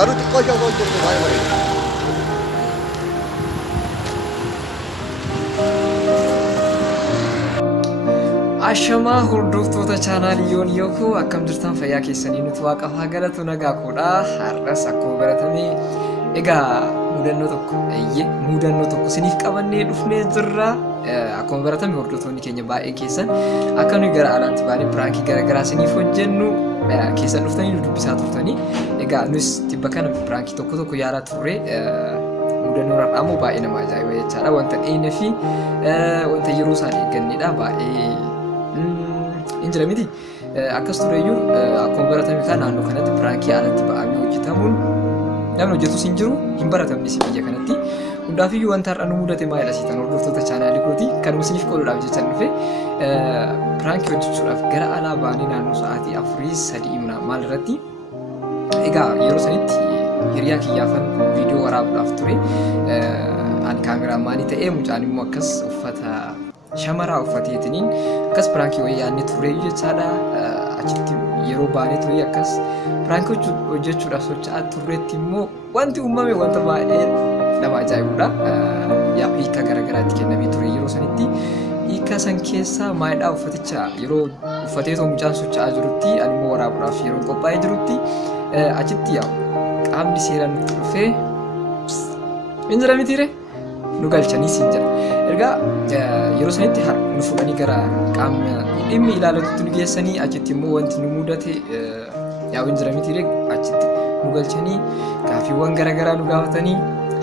Garuu xiqqoo ishee osoo jirtu baay'ee bareeda. Ashamaa hordoftoota chaanaalii yoon yookoo akkam jirtan fayyaa keessanii nuti waaqaaf haa galatu nagaa koodha. Har'as akkuma baratame egaa mudannoo tokko isiniif qabannee dhufnee jirra. Akkuma baratame hordoftoonni keenya baay'een keessan akka nuyi gara alaatti baanee piraankii garaagaraa isiniif hojjennu keessan dhuftanii nu dubbisaa turtanii. Egaa nus tibba kana piraankii tokko yaalaa turre. Mudannoo har'aa baay'ee nama ajaa'iba jechaadha. Wanta dhiyeenyaa fi wanta yeroo isaan eeggannedha baay'ee. Injira miti akkas tureyyuu akkuma baratame kan naannoo kanatti piraankii alatti ba'amee hojjetamuun namni hojjetus hin jiru hin baratamnes biyya kanatti. Hundaafiyyuu wanta har'a nu mudate maalidha siitan hordoftoota chaanaalii kooti kan isiniif qoodudhaaf jechaan dhufe piraankii hojjechuudhaaf gara alaa baanee naannoo sa'aatii 4-3 maal irratti egaa yeroo sanitti hiriyaa kiyyaafan viidiyoo waraabuudhaaf ture ani kaameraamaanii ta'ee mucaan immoo akkas uffata shamaraa uffateetiniin akkas piraankii wayii yaadne ture jechaadha. Achitti yeroo baanee ture akkas piraankii hojjechuudhaaf socho'aa turreetti immoo wanti uumame wanta baay'ee nama ajaa'ibudha. Yaa hiika garaagaraatti kennamee ture yeroo sanitti hiika san keessaa maalidhaa uffaticha yeroo uffatee too mucaan socho'aa jirutti ani immoo waraabuudhaaf yeroo qophaa'ee jirutti achitti yaa qaamni seeraan nutti dhufee injira mitiire nu galchanii siin jira. Ergaa yeroo sanitti nu fudhanii gara qaama dhimmi ilaalatutti nu geessanii achitti immoo wanti nu mudate yaa injira mitiire achitti nu galchanii gaaffiiwwan garaagaraa nu gaafatanii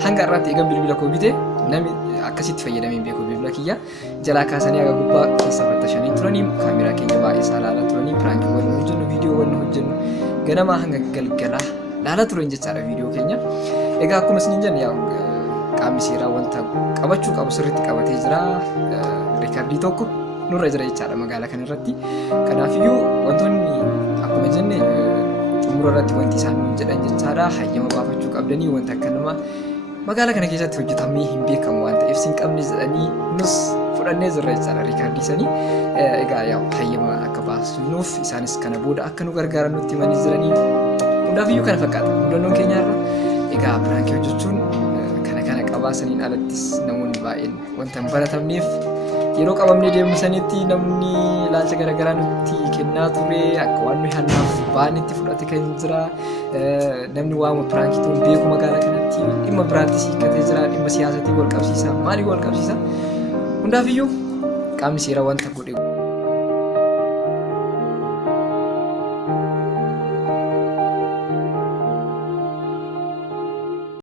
hanga irratti eegan bilbila koo bite namni akkasitti fayyadamee beeku bilbila kiyya jalaa kaasanii haga gubbaa keessa fattashanii turanii kaameraa keenya baay'ee isaa ilaalaa turanii piraankii wal hojjennu viidiyoo wal hojjennu ganamaa hanga galgalaa ilaalaa turan jechaadha viidiyoo keenya. Egaa akkuma isin jenne yaa qaamni seeraa wanta qabachuu qabu sirriitti qabatee jira. Riikardii tokko nurra jira jechaadha magaalaa kana irratti. Kanaafiyyuu wantoonni akkuma jenne xumura irratti wanti isaan jedhan jechaadha hayyama baafachuu qabdanii wanta akka nama magaalaa kana keessatti hojjetamee hin beekamu waan ta'eef sin qabne jedhanii nus fudhannee jirra jechaadha riikardii sanii. Egaa yaa hayyama akka baasnuuf isaanis kana booda akka nu gargaaran nutti himanii jiranii. Hundaafiyyuu kana fakkaata mudannoon keenyaarra. Egaa piraankii hojjechuun kana qabaasaniin alattis namoonni baay'een wanta hin baratamneef yeroo qabamnee deemnu sanitti namni ilaalcha garaagaraa nutti kennaa ture akka waan nuyi hannaaf baanitti fudhate kan jira. Namni waama piraankii tuun beeku magaalaa kanatti dhimma biraatti hiikkatee jira dhimma siyaasatii wal qabsiisa maalii wal qabsiisa. Hundaafiyyuu qaamni seeraa wanta godhe